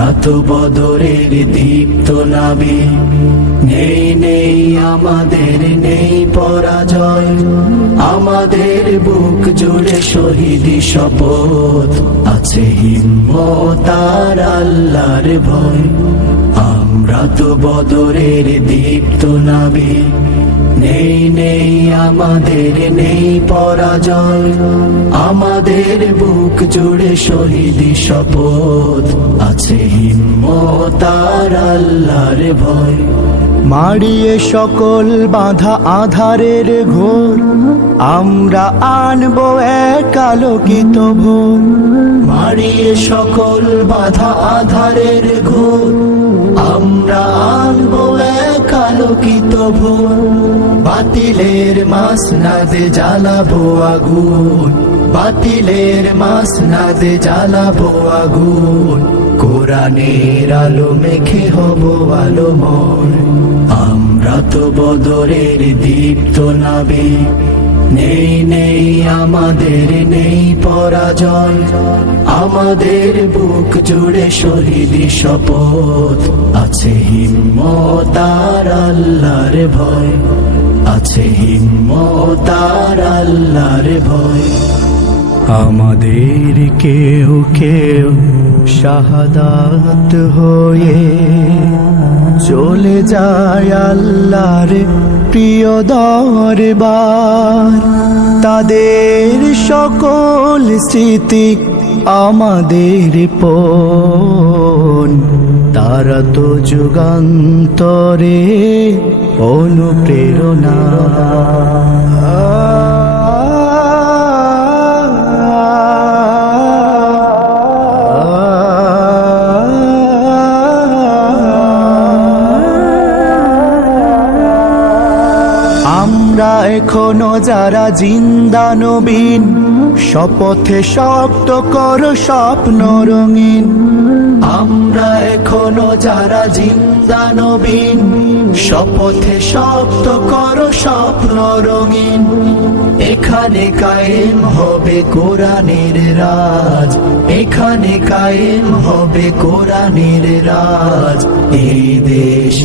আমরা তো বদরের দীপ্ত নাবি নেই নেই, আমাদের নেই পরাজয়। আমাদের বুক জুড়ে শহীদি শপথ আছে হিম্মত আর আল্লাহর ভয়। আমরা তো বদরের দীপ্ত নাবি নেই নেই আমাদের নেই পরাজয়। আমাদের বুক জুড়ে শহীদি শপথ আছে হিম্মত আর আল্লাহর ভয়। মারিয়ে সকল বাধা আধারের ঘোর। আমরা আনব এক আলোকিত ভোর। মারিয়ে সকল বাধা আধারের ঘোর। আমরা আলোকিত ভোর বাতিলের মাস নাদে জ্বালাবো আগুন। বাতিলের মাস নাদে জ্বালাবো আগুন। কোরআনের আলো মেখে হব আলো আলোময় আমরা তো বদরের দীপ্ত নাবি। নেই নেই আমাদের, নেই পরাজয়। আমাদের বুক জুড়ে শহীদি শপথ আছে আল্লাহর ভয়, আছে হিম্মত আর আল্লাহর ভয়। আমাদের কেউ কেউ শাহাদাত হয়ে চলে যায় আল্লাহর প্রিয় দরবার। তাদের সকল স্মৃতি আমাদের পন তারা তো যুগান্তরে অনুপ্রেরণা আমরা এখনও যারা জিন্দা নবীন, শপথে শব্দ কর স্বপ্ন রঙিন। আমরা এখনও যারা জিন্দা শপথে শব্দ কর স্বপ্ন রঙিন। এখানে কায়েম হবে কোরআনের রাজ। এখানে কায়েম হবে কোরআনের রাজ। এই দেশ